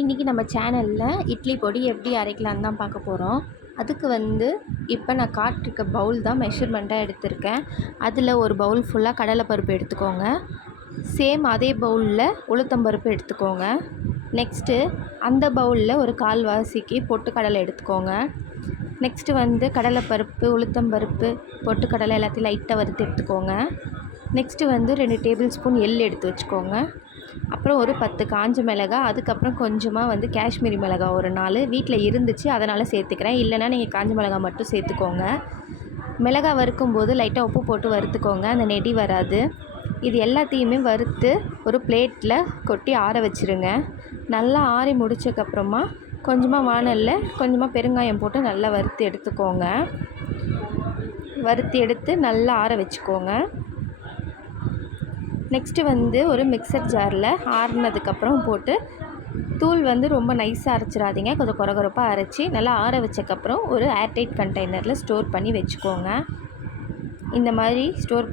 இன்றைக்கி நம்ம சேனலில் இட்லி பொடி எப்படி அரைக்கலான்னு தான் பார்க்க போகிறோம் அதுக்கு வந்து இப்போ நான் காட்டிருக்க பவுல் தான் மெஷர்மெண்ட்டாக எடுத்திருக்கேன். அதில் ஒரு பவுல் ஃபுல்லாக கடலைப்பருப்பு எடுத்துக்கோங்க. சேம் அதே பவுலில் உளுத்தம்பருப்பு எடுத்துக்கோங்க. நெக்ஸ்ட்டு அந்த பவுலில் ஒரு கால்வாசிக்கு பொட்டுக்கடலை எடுத்துக்கோங்க. நெக்ஸ்ட்டு வந்து கடலைப்பருப்பு உளுத்தம்பருப்பு பொட்டுக்கடலை எல்லாத்தையும் லைட்டாக வறுத்து எடுத்துக்கோங்க. நெக்ஸ்ட்டு வந்து ரெண்டு டேபிள் ஸ்பூன் எள் எடுத்து வச்சுக்கோங்க. அப்புறம் ஒரு பத்து காஞ்ச மிளகாய் அதுக்கப்புறம் கொஞ்சமாக வந்து காஷ்மீரி மிளகாய் ஒரு நாலு. வீட்டில் இருந்துச்சு அதனால் சேர்த்துக்கிறேன். இல்லைனா நீங்கள் காஞ்ச மிளகாய் மட்டும் சேர்த்துக்கோங்க. மிளகாய் வறுக்கும் போது லைட்டாக உப்பு போட்டு வறுத்துக்கோங்க. அந்த நெடி வராது. இது எல்லாத்தையுமே வறுத்து ஒரு பிளேட்டில் கொட்டி ஆற வச்சுருங்க. நல்லா ஆறி முடிச்சக்கப்புறமா கொஞ்சமாக வானலில் கொஞ்சமாக பெருங்காயம் போட்டு நல்லா வறுத்து எடுத்துக்கோங்க. வறுத்து எடுத்து நல்லா ஆற வச்சுக்கோங்க. நெக்ஸ்ட்டு வந்து ஒரு மிக்சர் ஜாரில் ஆறுனதுக்கப்புறம் போட்டு தூள் வந்து ரொம்ப நைஸாக அரைச்சிடாதீங்க. கொஞ்சம் குறகுறப்பாக அரைச்சி நல்லா ஆற வச்சக்கப்புறம் ஒரு ஏர்டைட் கண்டெய்னரில் ஸ்டோர் பண்ணி வச்சுக்கோங்க. இந்த மாதிரி ஸ்டோர்